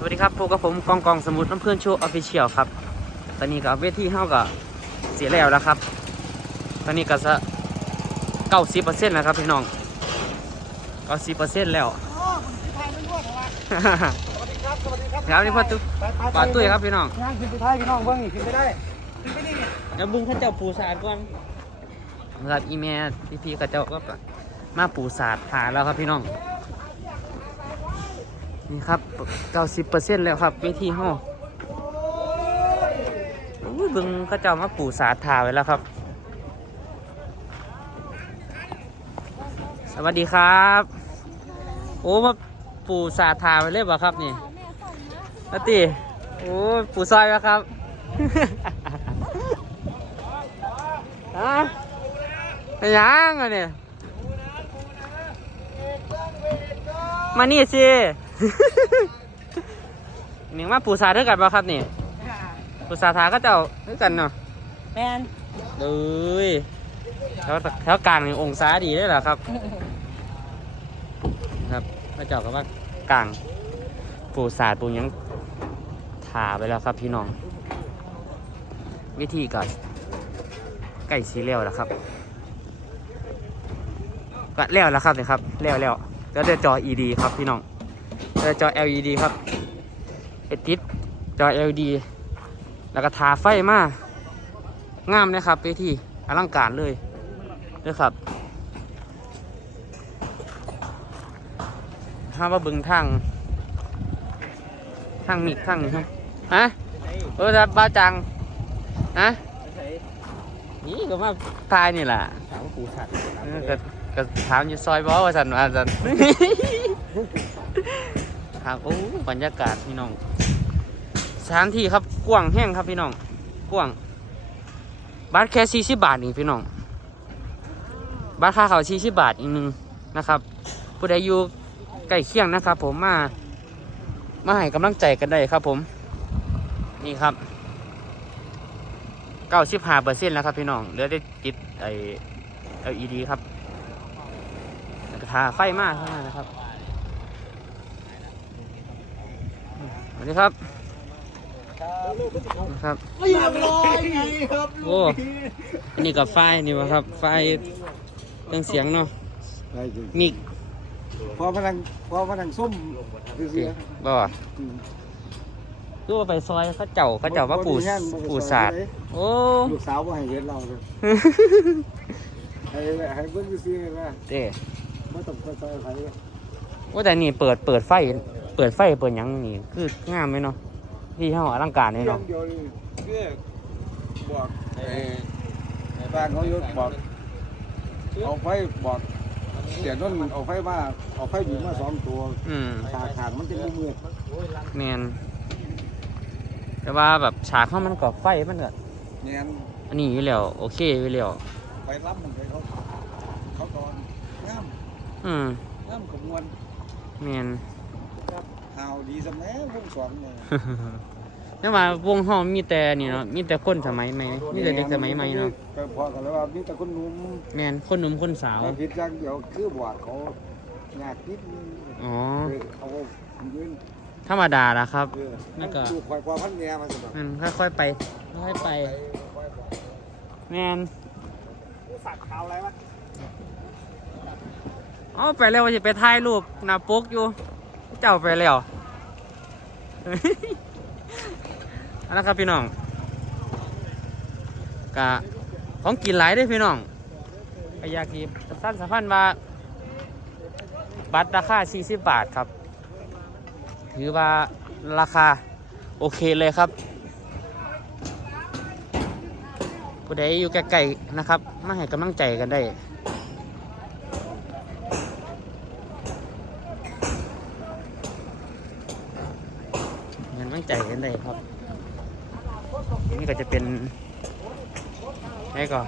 สวัสดีครับพบกับผมกองกองสมุดน้ำเพื่อนโชว์ออฟฟิเชียลครับ ตอนนี้กับเวทีเฮากับเสียแล้วแล้วครับ ตอนนี้ก็จะเก้าสิบเปอร์เซ็นต์แล้วครับพี่น้องเก้าสิบเปอร์เซ็นต์แล้วโอ้คุณพี่ไทยล้วนๆเหรอวะสวัสดีครับสวัสดีครับครับนี่พ่อตุ๊กไปไปปาตุ้ยครับพี่น้องงานขึ้นไปไทยพี่น้องเบิ้งนี่ขึ้นไปได้ขึ้นไปนี่เนี่ยเดี๋ยวบึงเข้าเจ้าปูสาดก่อนครับอีเมลพี่พี่ๆเข้าเจ้าก็มาปูสาดหาแล้วครับพี่น้อง นี่ครับเก้าสิบเปอร์เซ็นต์แล้วครับเวทีเฮาอุ้ยบึงเข้าเจ้ามาปูสาดถาไว้แล้วครับ สวัสดีครับ โอ้มาปูสาดถาไว้เลยบ่ครับนี่นาตีโอ้ปูซอยแล้วครับฮะไปยังอะเนี่ยมานี่สิ หนึ่งมาปูซาด้วยกันป่ะครับนี่ปูซาทาก็เจ้าด้วยกันเนาะแมนดูยแถวแถวกลางนี่องศาดีเลยเหรอครับ ครับพระเจ้าก็ว่ากลาง ปูสาดปูหยังถาไปแล้วครับพี่น้อง วิธีการไก่สีเลี้ยวแล้วครับก็เลี้ยวแล้วครับเนี่ยครับเลี้ยวแล้วแล้วจะจอ ED ครับพี่น้องแล้ว จอ LED ครับเอติดจอ LED แล้วก็ทาไฟมางามนะครับเวทีอลังการเลยด้วยครับถ้าว่าเบึงทางทางมิกทางนี้ครับฮะเออบ้าจังฮะนี่ก็มาทายนี่แหละถามปูสัตว์เออก็ก็ถามอยู่ซอยบอว่าสันว่าสัน ครับโอ้บรรยากาศพี่น้องสถานที่ครับกว้างแห้งครับพี่น้องกว้างบัตรแค่สี่สิบบาทเองพี่น้องบัตรค่าเขาสี่สิบบาทอีกหนึ่งนะครับผู้ใดอยู่ใกล้เคียงนะครับ ผมมามาให้กำลังใจกันได้ครับ ผมนี่ครับเก้าสิบห้าเปอร์เซ็นต์แล้วครับพี่น้องเหลือได้ติดไอ LED ครับแล้วก็ทาไฟมากเท่านั้นนะครับอืมส วัสดีครับนะครับเรียบร้อยไงครับโอ้อันนี้กับไฟนี่วะครับ ไฟเครื่องเสียงเนาะมิกพอพลังพอพลังส้มคือเสียบ่คือว่าไปซอยเขาเจ้าเขาเจ้าว่าปูปูสาดโอ้ลูกสาวว่าให้เห็นเราเลยให้ให้เบิ้งคือเสียนะเด้ไม่ต้องค่อยๆใครว่าแต่นี่เปิดเปิดไฟ เปิดไฟเปิดหยังนี่คืองามไหมเนาะที่ห้าอลังการเลยเดียวเนาะ เดียวคือบอกไอ้ไอ้บ้านเขายกบอกเอาไฟบอกเสียนั่นเอาไฟมาเอาไฟอยู่มาสองตัวอืมขาขาดมันจะมืดแมนแต่ว่าแบบฉากเขามันกับไฟมันก็เนียนอันนี้อยู่แล้วโอเคอยู่แล้วไปรับมันไปเขาเขาตอนงามอืม งามขมวน แมน หาวดีสมัยวงสองเลยแต่ว่าวงห้องมีแต่นี่เนาะมีแต่คนสมัยใหม่มีแต่เด็กสมัยใหม่เนาะก็พอกันแล้วว่ามีแต่คนหนุ่มแมนคนหนุ่มคนสาวแต่ผิดอย่างเดียวคือบวชเขาอยากนิดนึงอ๋อเขายืนธรรมดาละครับเออแล้วก็ดูควายควายพันเมียมันจะแบบมันค่อยๆไปค่อยๆไปแมนสัตว์ขาวอะไรวะอ๋อไปแล้วว่าจะไปถ่ายรูปหน้าปกอยู่ เจ้าไปแล้วเอาละครับพี่น้องกะของกินหลายด้วยพี่น้องกอยากกีสั้นสะพันว่าบัตรราคา 40 บาทครับ ถือว่าราคาโอเคเลยครับผู้ใดอยู่ใกล้ๆนะครับ มาให้กำลังใจกันได้ เงินมั่งใจ กันได้ครับนี่ก็จะเป็นไอ้ก็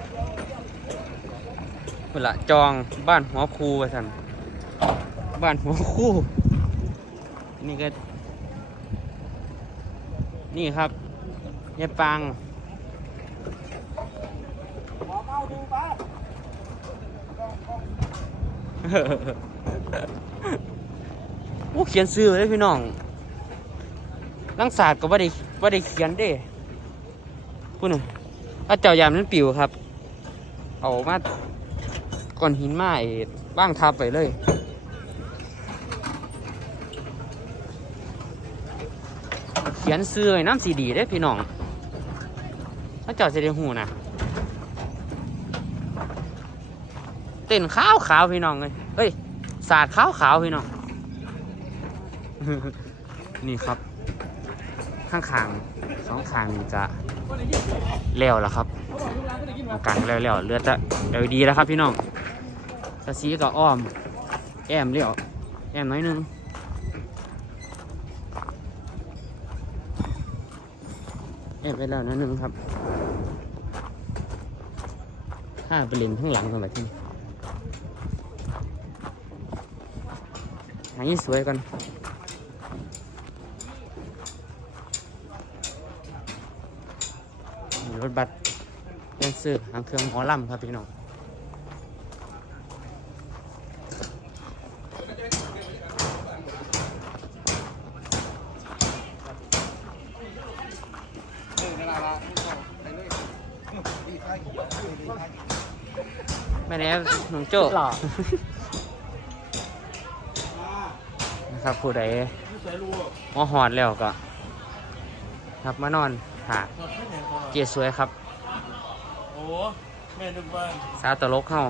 เวลาจองบ้านหัวคูไปสันบ้านหัวคูนี่ก็ นี่ครับยายปังโอ้เขียนซื้อเลยพี่น้อง ลังศาสตร์ก็บ่ได้บ่ได้เขียนเด้พูดหน่อยถ้าเจ้ายามนั้นปิวครับ เอามาก้อนหินมาไอ้บ้างทับไปเลยเขียนซื้อไว้น้ำสีดีได้พี่น้องถ้าเจ้าจะได้หูนะเต้นขาวขาวพี่น้องเลยเฮ้ยศาสตร์ขาวขาวพี่น้อง นี่ครับ ข้างขางสองขางนี่จะแล้วแล้วครับกลางแล้วแล้วเลือแต่เอลดีแล้วครับพี่น้องสะซีก็อ้อม แอมเลี้ยวแอมน้อยนึงแอบไปแล้วนะหนึงครับข้าไปเล่นข้างหลังทำไมที่หายี่สวยก่อน รถบัสเล่นซื้อหางเครื่องหมอลำครับพี่น้องเออเวลาละไปเลยดีท้ายดีท้ายแม่แน่น้องโจ้หล่อนะครับผู้ใดไม่ใช่รู้มอหอดแล้วก็ครับมานอน หาหมดแค่ไหนก่อนเกียร์สวยครับ โอ้แม่นึกว่าสาวตลกเข้า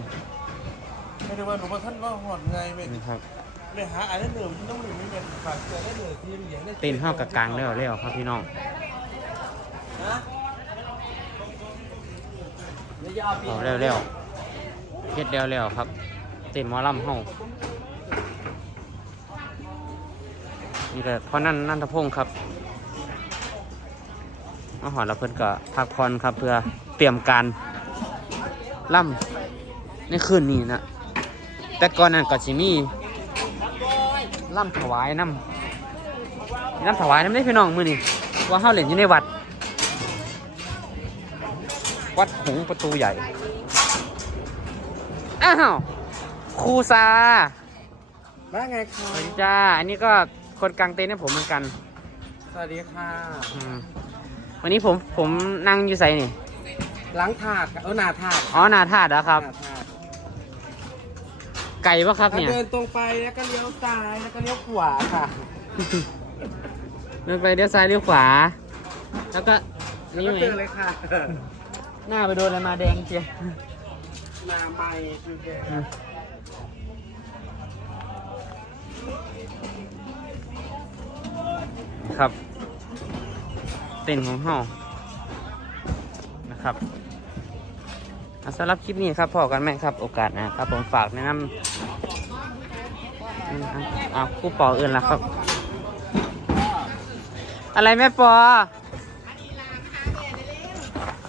แม่นึกว่าหนูว่าท่านว่าหอดไงแม่นะครับแม่หาอะไรเหนือที่ต้องหนึ่งไม่เป็นฝากเจอได้เหนือที่เหลียงได้เต้นเข้ากับกลางแล้วแล้วครับพี่น้องเอาเร็วเร็วๆเฮ็ดเร็วเร็วๆครับ เต้นหมอลำเฮานี่แหละเพราะนั่นนั่นทพงศ์ครับ มาหอดแล้วเพิ่นก็พักผ่อนครับ เพื่อเตรียมการล่ำในคืนนี้นะแต่ก่อนนั้นก็สิมีล่ำถวายน้ำมีน้ำถวายน้ำได้พี่น้องมือนี่ว่าเฮาเล่นอยู่ในวัด วัดหงส์ประตูใหญ่อ้าวครูซาว่าไงคะสวัสดีจ้า อันนี้ก็คนกลางเต็นท์ให้ผมเหมือนกัน สวัสดีค่ะ อืม วันนี้ผมผมนั่งอยู่ไสนี่ล้างถาดเออหนาถาดอ๋อนาธาตุเหรอครับ หนาถาดไก่ปะครับถ้าเนี่ยเดินตรงไปแล้วก็เลี้ยวซ้ายแล้วก็เลี้ยวขวาค่ะ เดินไปเลี้ยวซ้ายเลี้ยวขวา แล้วก็แล้วนี่ก็ไหมเจอเลยค่ะหน้าไปโดนอะไรมาแดงเชียวหนาไม้คือแกอืมครับ เต้นของเฮานะครับอะสำหรับคลิปนี้ครับพอกันไหมครับ โอกาสหนะครับ ผมฝากแนะนำอืมอะอ่าคู่ปออื่นละครับ อะไรแม่ปอ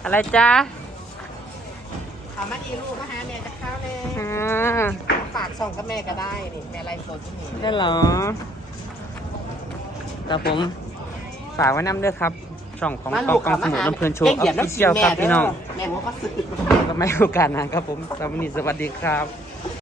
อะไรจ้าเอามาดีลูกมาหาแม่จะเข้าเลยอ่าฝากส่งกับแม่ก็ได้นี่แม่ไรสดที่นี่ได้เหรอแต่ผมฝากไว้น้ำด้วยครับ ช่องของมาเปาลูกกองสมุนลำเพลินโชว์ออฟฟิเชียลครับพี่น้องแม่หัวก็สึกก็ไม่โอกาสนะครับผมสวัสดีสวัสดีครับ